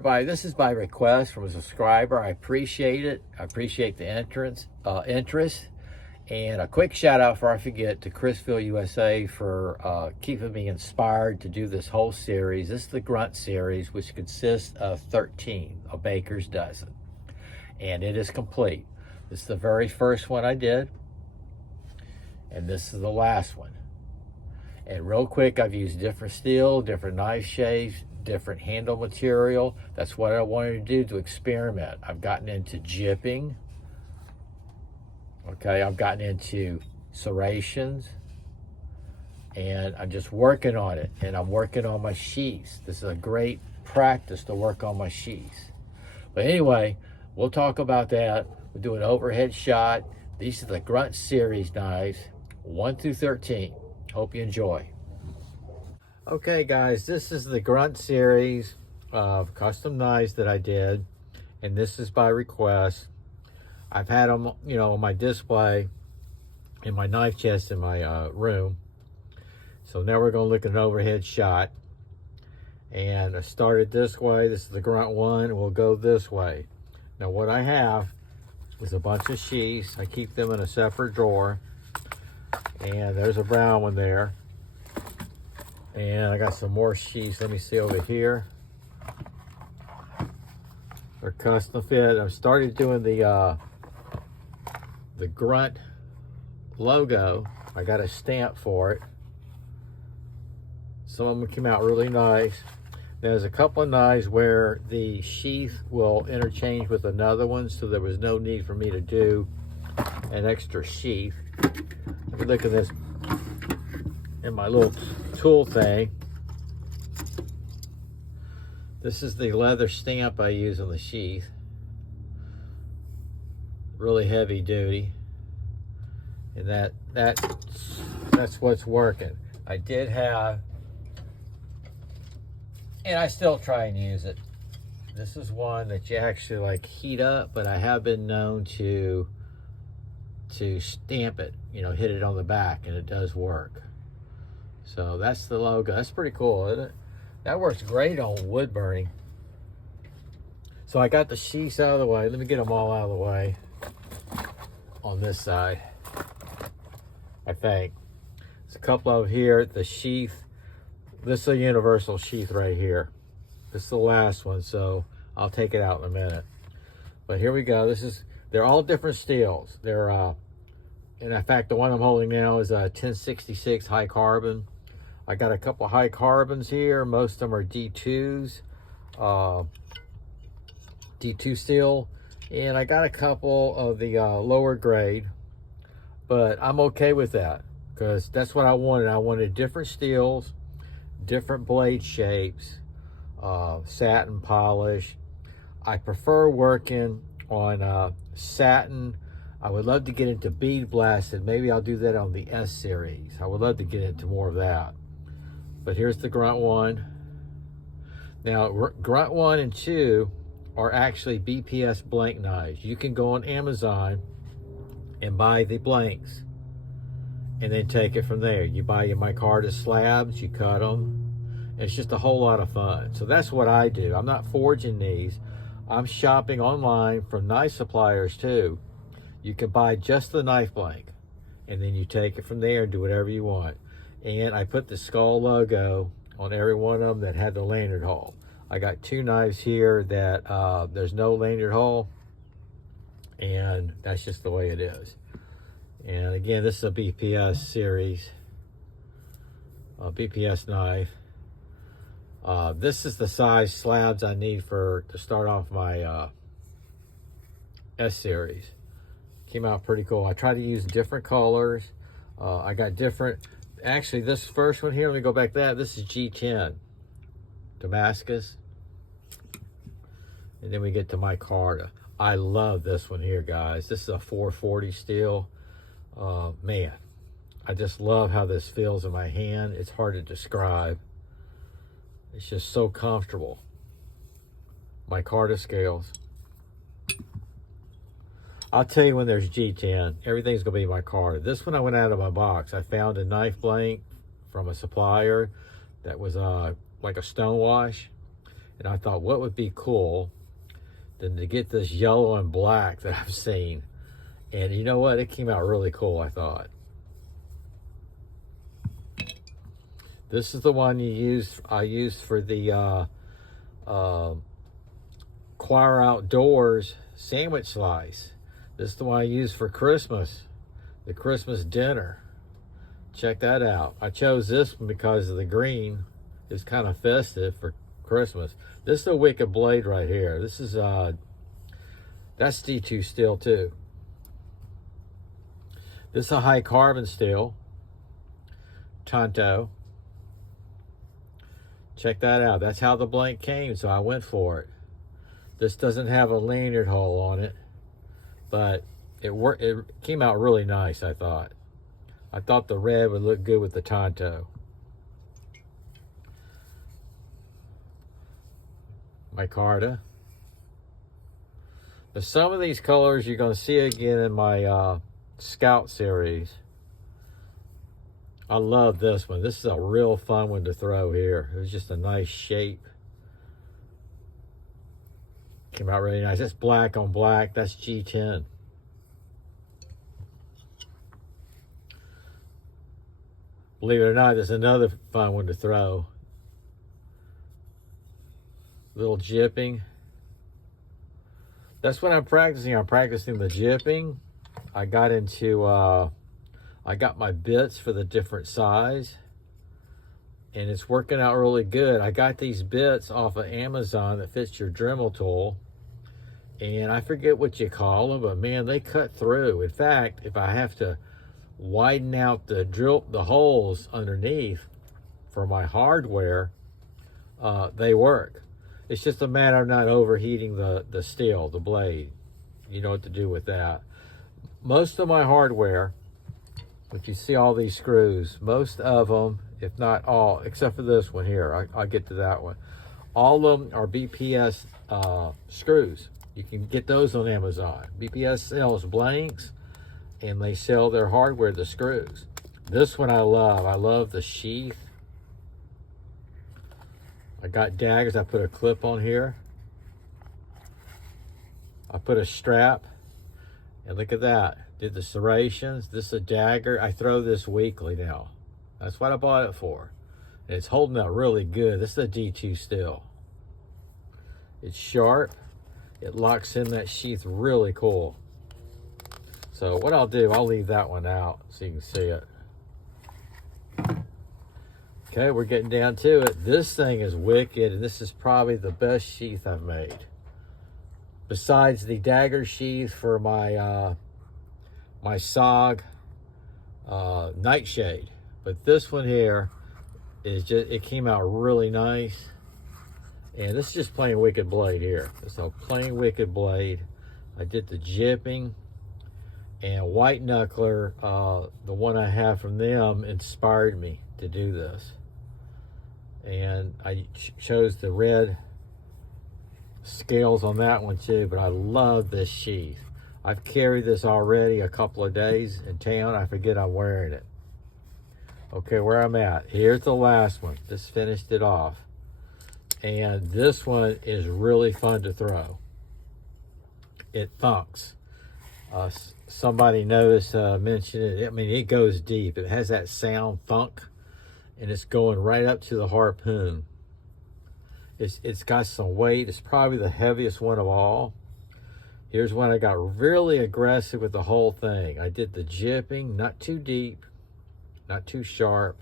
Everybody, this is by request from a subscriber. I appreciate it. I appreciate the interest. And a quick shout out before I forget to Chrisville, USA for keeping me inspired to do this whole series. This is the Grunt series, which consists of 13, a baker's dozen. And it is complete. This is the very first one I did. And this is the last one. And real quick, I've used different steel, different knife shapes, different handle material. That's what I wanted to do, to experiment. I've gotten into jipping. Okay, I've gotten into serrations, and I'm just working on it. And I'm working on my sheaths. This is a great practice to work on my sheaths. But anyway, we'll talk about that. We'll do an overhead shot. These are the Grunt series knives, 1 through 13. Hope you enjoy. Okay guys, this is the Grunt series of custom knives that I did, and this is by request. I've had them, on my display in my knife chest in my room. So now we're going to look at an overhead shot. And I started this way. This is the Grunt one, and we'll go this way. Now what I have is a bunch of sheaths. I keep them in a separate drawer. And there's a brown one there. And I got some more sheaths. Let me see over here. They're custom fit. I've started doing the Grunt logo. I got a stamp for it. Some of them came out really nice. There's a couple of knives where the sheath will interchange with another one, so there was no need for me to do an extra sheath. Let me look at this in my little tool thing. This is the leather stamp I use on the sheath. Really heavy duty, and that's what's working. I did have, and I still try and use it. This is one that you actually heat up, but I have been known to stamp it, hit it on the back, and it does work. So that's the logo. That's pretty cool, isn't it? That works great on wood burning. So I got the sheaths out of the way. Let me get them all out of the way on this side, I think. There's a couple of here. The sheath, this is a universal sheath right here. This is the last one, so I'll take it out in a minute. But here we go. They're all different steels. They're, and in fact, the one I'm holding now is a 1066 high carbon. I got a couple high carbons here. Most of them are D2s, D2 steel. And I got a couple of the lower grade, but I'm okay with that because that's what I wanted. I wanted different steels, different blade shapes, satin polish. I prefer working on satin. I would love to get into bead blasted. Maybe I'll do that on the S series. I would love to get into more of that. But here's the Grunt one. Now, Grunt 1 and 2 are actually BPS blank knives. You can go on Amazon and buy the blanks and then take it from there. You buy your micarta slabs, you cut them. It's just a whole lot of fun. So that's what I do. I'm not forging these. I'm shopping online from knife suppliers too. You can buy just the knife blank, and then you take it from there and do whatever you want. And I put the skull logo on every one of them that had the lanyard hole. I got 2 knives here that there's no lanyard hole, and that's just the way it is. And again, this is a BPS series, a BPS knife. This is the size slabs I need to start off my S series. Came out pretty cool. I try to use different colors. I got different, actually this first one here, let me go back to that. This is G10, Damascus. And then we get to micarta. I love this one here, guys. This is a 440 steel. Man, I just love how this feels in my hand. It's hard to describe. It's just so comfortable. Micarta scales. I'll tell you when there's G10, everything's gonna be micarta. This one I went out of my box. I found a knife blank from a supplier that was like a stone wash. And I thought, what would be cool than to get this yellow and black that I've seen. And you know what? It came out really cool, I thought. This is the one I used for the Choir Outdoors sandwich slice. This is the one I used for Christmas, the Christmas dinner. Check that out. I chose this one because of the green. It's kind of festive for Christmas. This is a Wicked Blade right here. This is that's D2 steel too. This is a high carbon steel, Tonto. Check that out. That's how the blank came, so I went for it. This doesn't have a lanyard hole on it, but it came out really nice, I thought. I thought the red would look good with the Tonto. Micarta. But some of these colors you're going to see again in my Scout series. I love this one. This is a real fun one to throw here. It was just a nice shape. Came out really nice. That's black on black. That's G10. Believe it or not, there's another fun one to throw. Little jipping. That's what I'm practicing. I'm practicing the jipping. I got into, I got my bits for the different size. And it's working out really good. I got these bits off of Amazon that fits your Dremel tool. And I forget what you call them, but man, they cut through. In fact, if I have to widen out the holes underneath for my hardware, they work. It's just a matter of not overheating the steel, the blade. You know what to do with that. Most of my hardware, if you see all these screws, most of them, if not all, except for this one here, I'll get to that one. All of them are BPS screws. You can get those on Amazon. BPS sells blanks, and they sell their hardware, the screws. This one I love. I love the sheath. I got daggers. I put a clip on here. I put a strap. And look at that. Did the serrations. This is a dagger. I throw this weekly now. That's what I bought it for. And it's holding up really good. This is a D2 steel. It's sharp. It locks in that sheath really cool. So what I'll do, I'll leave that one out so you can see it. Okay, we're getting down to it. This thing is wicked, and this is probably the best sheath I've made. Besides the dagger sheath for my my SOG Nightshade. But this one here is just, it came out really nice. And this is just plain Wicked Blade here. It's a plain Wicked Blade. I did the jipping. And White Knuckler, the one I have from them, inspired me to do this. And I chose the red scales on that one too, but I love this sheath. I've carried this already a couple of days in town. I forget I'm wearing it. Okay, where I'm at. Here's the last one. This finished it off. And this one is really fun to throw. It thunks. Somebody noticed, mentioned it. I mean, it goes deep. It has that sound thunk, and it's going right up to the harpoon. It's got some weight. It's probably the heaviest one of all. Here's when I got really aggressive with the whole thing. I did the jipping, not too deep, not too sharp.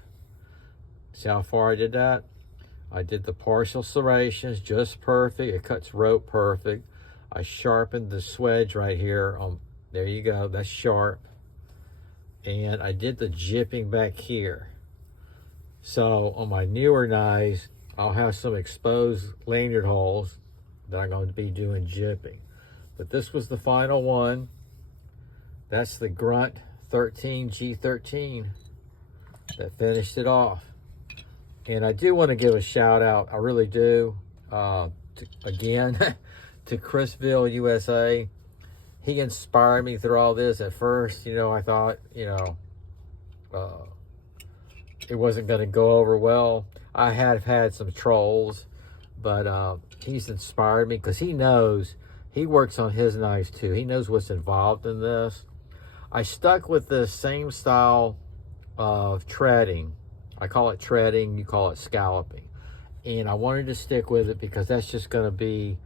See how far I did that? I did the partial serrations, just perfect. It cuts rope perfect. I sharpened the swedge right here. There you go, that's sharp. And I did the jipping back here. So on my newer knives, I'll have some exposed lanyard holes that I'm going to be doing jipping. But this was the final one. That's the GRUNT 13 G13 that finished it off. And I do want to give a shout out, I really do, again, to Chrisville, USA. He inspired me through all this. At first, you know, I thought, you know, it wasn't going to go over well. I have had some trolls but he's inspired me because he knows, he works on his knives too. He knows what's involved in this. I stuck with the same style of treading. I call it treading, you call it scalloping. And I wanted to stick with it because that's just going to be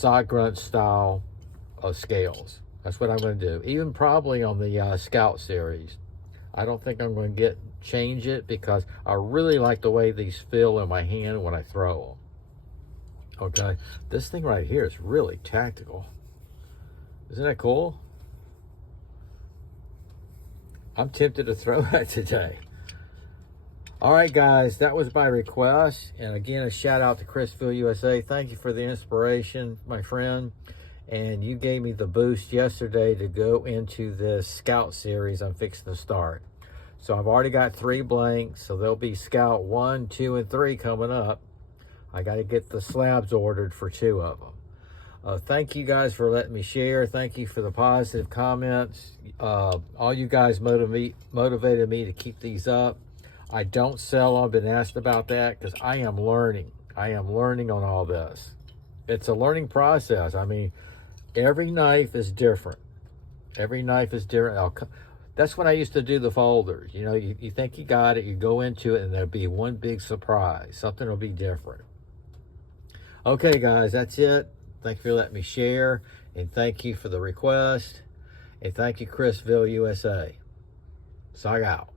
GRUNT style of scales. That's what I'm going to do. Even probably on the Scout series. I don't think I'm going to change it because I really like the way these feel in my hand when I throw them. Okay, this thing right here is really tactical. Isn't that cool? I'm tempted to throw that today. All right, guys, that was my request. And again, a shout out to Chrisville, USA. Thank you for the inspiration, my friend. And you gave me the boost yesterday to go into this Scout series I'm fixing to start. So I've already got 3 blanks. So there'll be Scout 1, 2, and 3 coming up. I got to get the slabs ordered for 2 of them. Thank you guys for letting me share. Thank you for the positive comments. All you guys motivated me to keep these up. I don't sell them. I've been asked about that because I am learning. I am learning on all this. It's a learning process. I mean, every knife is different. Every knife is different. That's when I used to do the folders. You know, you think you got it, you go into it, and there'll be one big surprise. Something will be different. Okay, guys, that's it. Thank you for letting me share, and thank you for the request, and thank you, Chrisville, USA. Shoutout.